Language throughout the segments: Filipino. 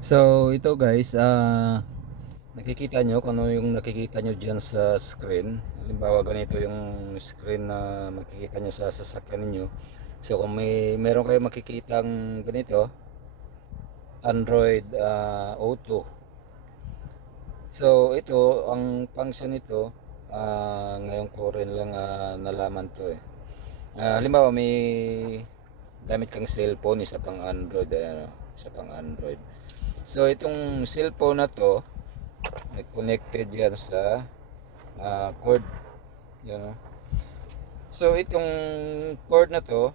So ito guys, nakikita nyo kung ano yung nakikita nyo dyan sa screen. Halimbawa ganito yung screen na makikita nyo sa sasakyan ninyo. So kung meron kayo makikitang ganito, Android Auto. So ito, ang function nito, ngayon ko rin lang nalaman to eh. Halimbawa may gamit kang cellphone, isa pang Android, isa pang Android. So itong cellphone na to, connected yan sa cord, yun, no? So itong cord na to,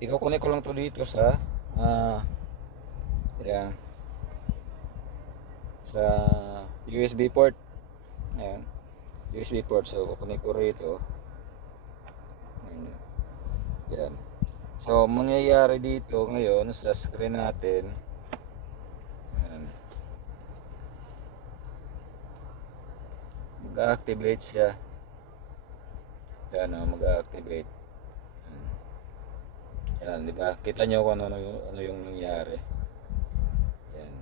i-connect ko lang to dito sa yan, sa USB port. Ayan, USB port. So kukunik ko rito. Yan. So mangyayari dito ngayon sa screen natin, ayan, mag-activate siya. Yan, mag-activate. Yan, di ba? Kita nyo kung ano yung nangyari. Yan.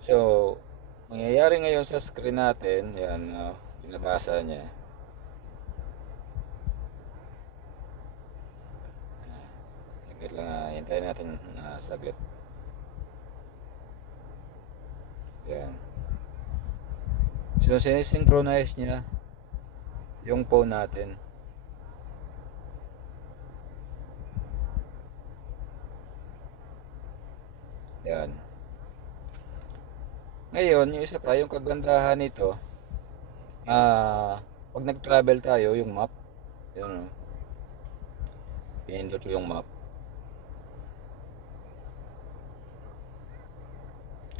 So, mangyayari ngayon sa screen natin, yan, binabasa niya. Saglit lang, hintayin natin saglit. Yan. So, sinisynchronize niya yung phone natin. Yan. Ngayon, yung isa pa, yung kagandahan nito, pag nag-travel tayo, yung map, yun, pinindot ko yung map.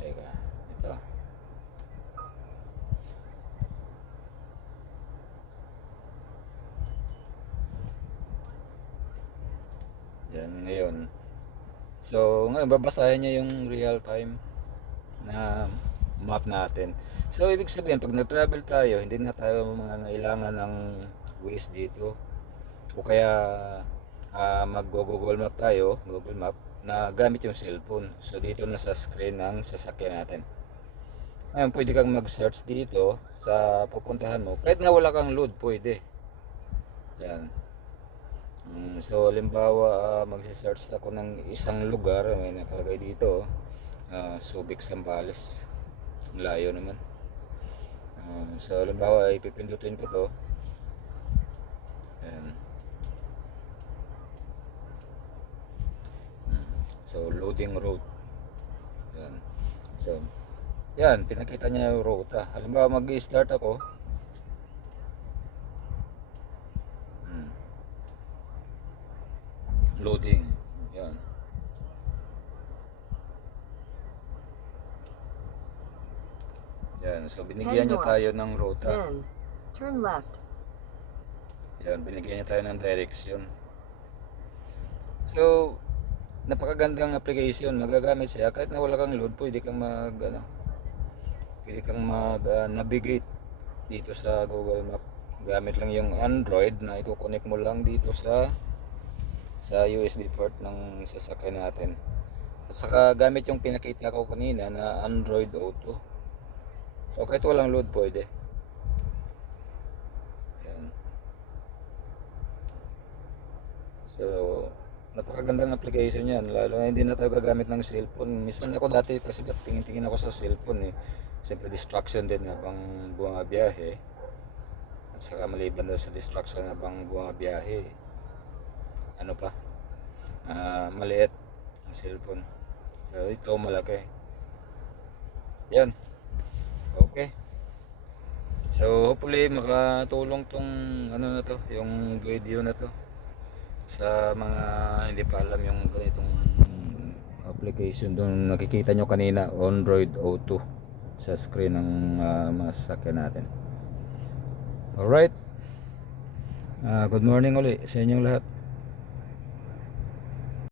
Teka, ito. Yan, ngayon. So, ngayon, babasahin niya yung real time na map natin. So, ibig sabihin, pag nag-travel tayo, hindi na tayo mangangailangan ng Waze dito. O kaya, mag-Google Map tayo, Google Map, na gamit yung cellphone. So, dito na sa screen ng sasakyan natin. Ngayon, pwede kang mag-search dito sa pupuntahan mo. Kahit na wala kang load, pwede. Yan. So, halimbawa, magsi-search ako ng isang lugar, may nakalagay dito, Subic, Zambales. Ang layo naman. So, halimbawa, ipipindutin ko to. Ayan. So, loading road. Ayan. So, yan, pinakita niya yung route. Halimbawa, mag-start ako. Loading. Yan. Yan. So, binigyan niya tayo ng ruta. Then, turn left. Yan, binigyan niya tayo ng direction. So, napakagandang application. Magagamit siya. Kahit na wala kang load, pwede kang navigate dito sa Google Map. Gamit lang yung Android na i-connect mo lang dito sa USB port ng sasakyan natin. At saka gamit yung pinakita ko kanina na Android Auto. So kahit walang load pwede. Yan. So napakagandang application yan. Lalo na hindi na tayo gagamit ng cellphone. Minsan ako dati kasi tingin-tingin ako sa cellphone eh. Siyempre distraction din habang bumabiyahe. At saka maliban daw sa distraction habang bumabiyahe, ano pa, maliit ang cellphone. So ito malaki. Yan. Okay. So hopefully makatulong tong ano na to, yung video na to sa mga hindi pa alam yung ganitong application. Doon nakikita nyo kanina, Android Auto sa screen ng mga sasakyan natin. Alright. Good morning uli sa inyong lahat.